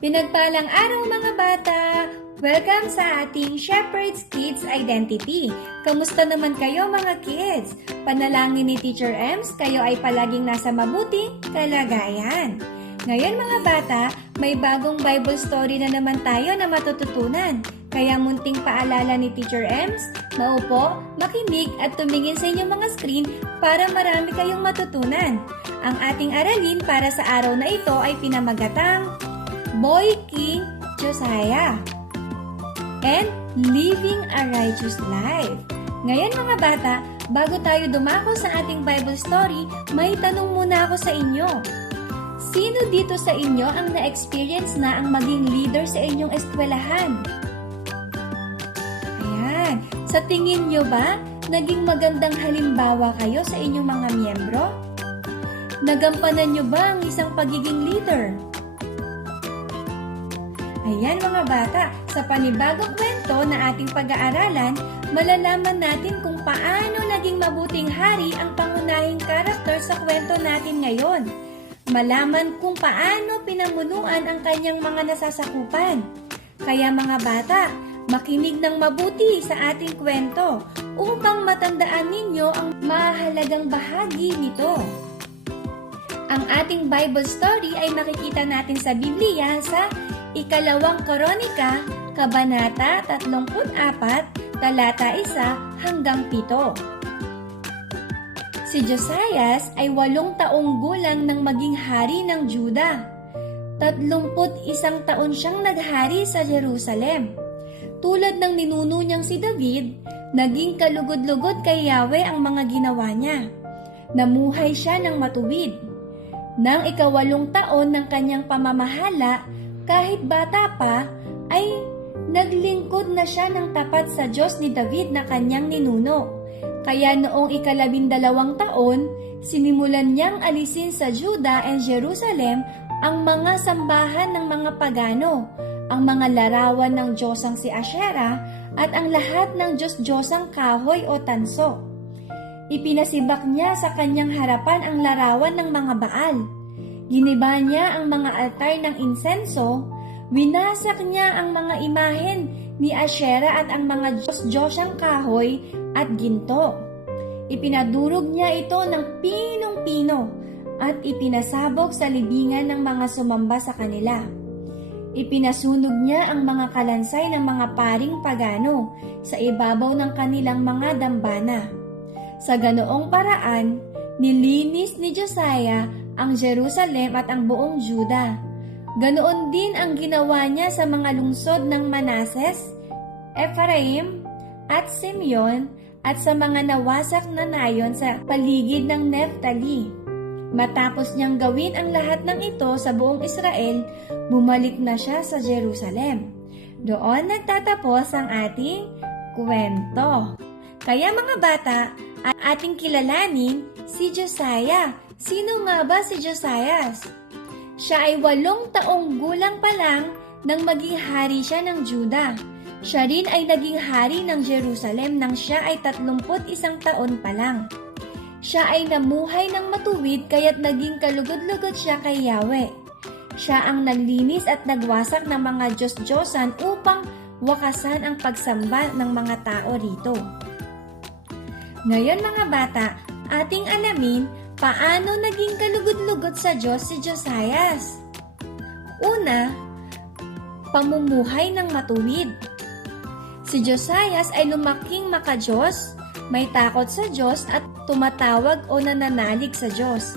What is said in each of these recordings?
Pinagpalang araw mga bata! Welcome sa ating Shepherd's Kids Identity. Kamusta naman kayo mga kids? Panalangin ni Teacher Ems, kayo ay palaging nasa mabuting kalagayan. Ngayon mga bata, may bagong Bible story na naman tayo na matututunan. Kaya munting paalala ni Teacher Ems, maupo, makinig at tumingin sa inyong mga screen para marami kayong matutunan. Ang ating aralin para sa araw na ito ay pinamagatang Boy King Josiah and Living a Righteous Life. Ngayon mga bata, bago tayo dumako sa ating Bible story, may tanong muna ako sa inyo. Sino dito sa inyo ang na-experience na ang maging leader sa inyong eskwelahan? Ayan, sa tingin nyo ba, naging magandang halimbawa kayo sa inyong mga miyembro? Nagampanan nyo ba ang isang pagiging leader? Ayan mga bata, sa panibagong kwento na ating pag-aaralan, malalaman natin kung paano naging mabuting hari ang pangunahing karakter sa kwento natin ngayon. Malaman kung paano pinamunuan ang kanyang mga nasasakupan. Kaya mga bata, makinig ng mabuti sa ating kwento upang matandaan ninyo ang mahalagang bahagi nito. Ang ating Bible story ay makikita natin sa Biblia sa Ikalawang Kronika, Kabanata 34, talata 1 hanggang 7. Si Josias ay 8 taong gulang nang maging hari ng Juda. 31 taon siyang naghari sa Jerusalem. Tulad ng ninuno niyang si David, naging kalugod-lugod kay Yahweh ang mga ginawa niya. Namuhay siya ng matuwid. Nang 8 taon ng kanyang pamamahala, kahit bata pa, ay naglingkod na siya ng tapat sa Diyos ni David na kanyang ninuno. Kaya noong 12 taon, sinimulan niyang alisin sa Juda and Jerusalem ang mga sambahan ng mga pagano, ang mga larawan ng Diyosang si Asherah at ang lahat ng Diyos-Diyosang kahoy o tanso. Ipinasibak niya sa kanyang harapan ang larawan ng mga Baal. Giniba niya ang mga altar ng insenso, winasak niya ang mga imahen ni Asherah at ang mga Diyos-Diyosyang kahoy at ginto. Ipinadurog niya ito ng pinong-pino at ipinasabog sa libingan ng mga sumamba sa kanila. Ipinasunog niya ang mga kalansay ng mga paring pagano sa ibabaw ng kanilang mga dambana. Sa ganoong paraan, nilinis ni Josiah ang Jerusalem at ang buong Juda. Ganoon din ang ginawa niya sa mga lungsod ng Manases, Ephraim at Simeon at sa mga nawasak na nayon sa paligid ng Neftali. Matapos niyang gawin ang lahat ng ito sa buong Israel, bumalik na siya sa Jerusalem. Doon nagtatapos ang ating kwento. Kaya mga bata, ating kilalanin si Josiah. Sino nga ba si Josias? Siya ay 8 taong gulang pa lang nang maging hari siya ng Juda. Siya rin ay naging hari ng Jerusalem nang siya ay 31 taon pa lang. Siya ay namuhay ng matuwid kaya't naging kalugod-lugod siya kay Yahweh. Siya ang naglinis at nagwasak ng mga Diyos-Diyosan upang wakasan ang pagsamba ng mga tao rito. Ngayon mga bata, ating alamin paano naging kalugod-lugod sa Diyos si Josias. Una, pamumuhay ng matuwid. Si Josias ay lumaking maka-Diyos, may takot sa Diyos at tumatawag o nananalig sa Diyos.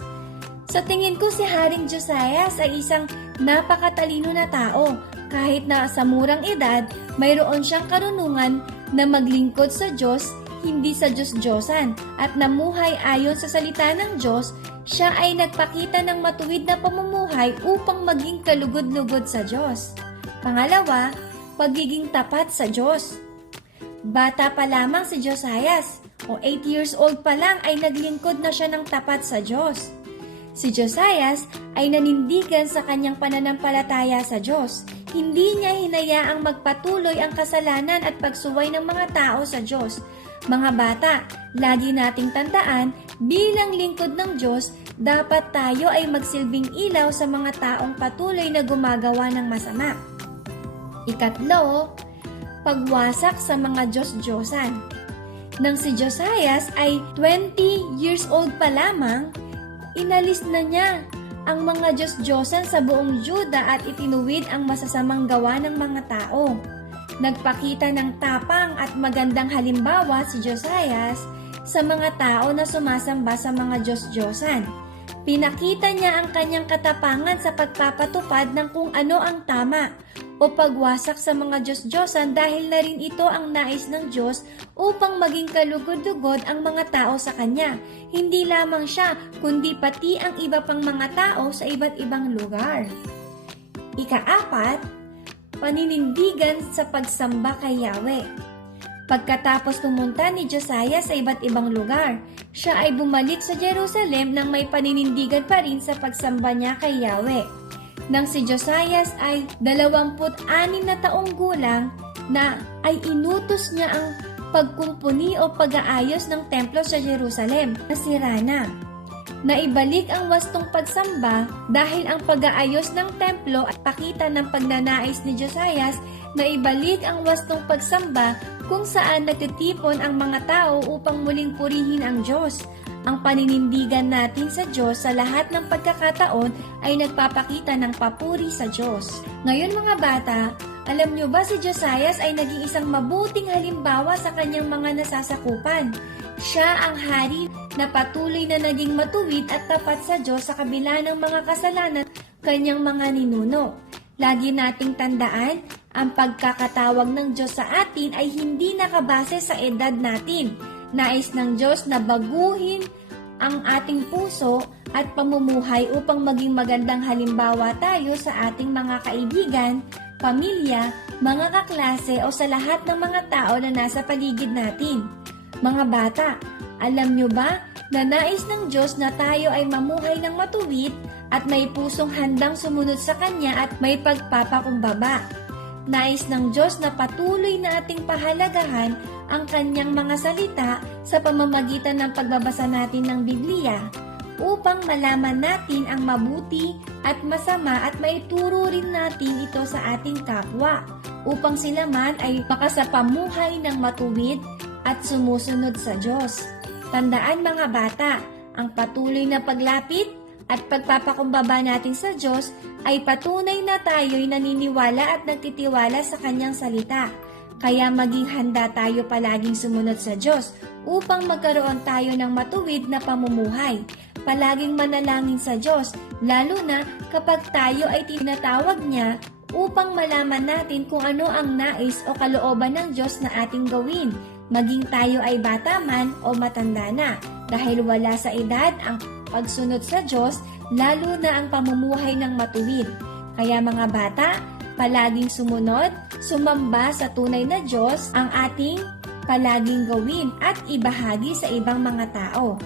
Sa tingin ko si Haring Josias ay isang napakatalino na tao. Kahit na sa murang edad, mayroon siyang karunungan na maglingkod sa Diyos, hindi sa Diyos-Diyosan, at namuhay ayon sa salita ng Diyos. Siya ay nagpakita ng matuwid na pamumuhay upang maging kalugod-lugod sa Diyos. Pangalawa, pagiging tapat sa Diyos. Bata pa lamang si Josias, o 8 years old pa lang ay naglingkod na siya ng tapat sa Diyos. Si Josias ay nanindigan sa kanyang pananampalataya sa Diyos. Hindi niya hinayaang magpatuloy ang kasalanan at pagsuway ng mga tao sa Diyos. Mga bata, lagi nating tandaan, bilang lingkod ng Diyos, dapat tayo ay magsilbing ilaw sa mga taong patuloy na gumagawa ng masama. Ikatlo, pagwasak sa mga Diyos-Diyosan. Nang si Josias ay 20 years old pa lamang, inalis na niya ang mga Diyos-Diyosan sa buong Juda at itinuwid ang masasamang gawa ng mga tao. Nagpakita ng tapang at magandang halimbawa si Josias sa mga tao na sumasamba sa mga Diyos-Diyosan. Pinakita niya ang kanyang katapangan sa pagpapatupad ng kung ano ang tama o pagwasak sa mga Diyos-Diyosan dahil na rin ito ang nais ng Diyos upang maging kalugod-lugod ang mga tao sa Kanya. Hindi lamang siya, kundi pati ang iba pang mga tao sa iba't ibang lugar. Ika-4, paninindigan sa pagsamba kay Yahweh. Pagkatapos pumunta ni Josias sa iba't ibang lugar, siya ay bumalik sa Jerusalem nang may paninindigan pa rin sa pagsamba niya kay Yahweh. Nang si Josias ay 26 na taong gulang na ay inutos niya ang pagkumpuni o pag-aayos ng templo sa Jerusalem na sira na. Naibalik ang wastong pagsamba dahil ang pag-aayos ng templo ay pakita ng pagnanais ni Josias na ibalik ang wastong pagsamba kung saan nagtitipon ang mga tao upang muling purihin ang Diyos. Ang paninindigan natin sa Diyos sa lahat ng pagkakataon ay nagpapakita ng papuri sa Diyos. Ngayon mga bata, alam nyo ba si Josias ay naging isang mabuting halimbawa sa kanyang mga nasasakupan? Siya ang hari na patuloy na naging matuwid at tapat sa Diyos sa kabila ng mga kasalanan kanyang mga ninuno. Lagi nating tandaan, ang pagkakatawag ng Diyos sa atin ay hindi nakabase sa edad natin. Nais ng Diyos na baguhin ang ating puso at pamumuhay upang maging magandang halimbawa tayo sa ating mga kaibigan, pamilya, mga kaklase o sa lahat ng mga tao na nasa paligid natin. Mga bata, alam nyo ba na nais ng Diyos na tayo ay mamuhay ng matuwid at may pusong handang sumunod sa Kanya at may pagpapakumbaba? Nais ng Diyos na patuloy na ating pahalagahan ang Kanyang mga salita sa pamamagitan ng pagbabasa natin ng Biblia upang malaman natin ang mabuti at masama at maituro rin natin ito sa ating kapwa upang sila man ay makasapamuhay ng matuwid at sumusunod sa Diyos. Tandaan mga bata, ang patuloy na paglapit at pagpapakumbaba natin sa Diyos ay patunay na tayo'y naniniwala at nagtitiwala sa Kanyang salita. Kaya maging handa tayo palaging sumunod sa Diyos upang magkaroon tayo ng matuwid na pamumuhay. Palaging manalangin sa Diyos, lalo na kapag tayo ay tinatawag niya upang malaman natin kung ano ang nais o kalooban ng Diyos na ating gawin. Maging tayo ay bata man o matanda na, dahil wala sa edad ang pagsunod sa Diyos, lalo na ang pamumuhay ng matuwid. Kaya mga bata, palaging sumunod, sumamba sa tunay na Diyos ang ating palaging gawin at ibahagi sa ibang mga tao.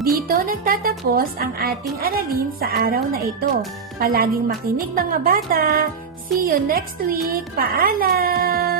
Dito nagtatapos ang ating aralin sa araw na ito. Palaging makinig mga bata. See you next week. Paalam!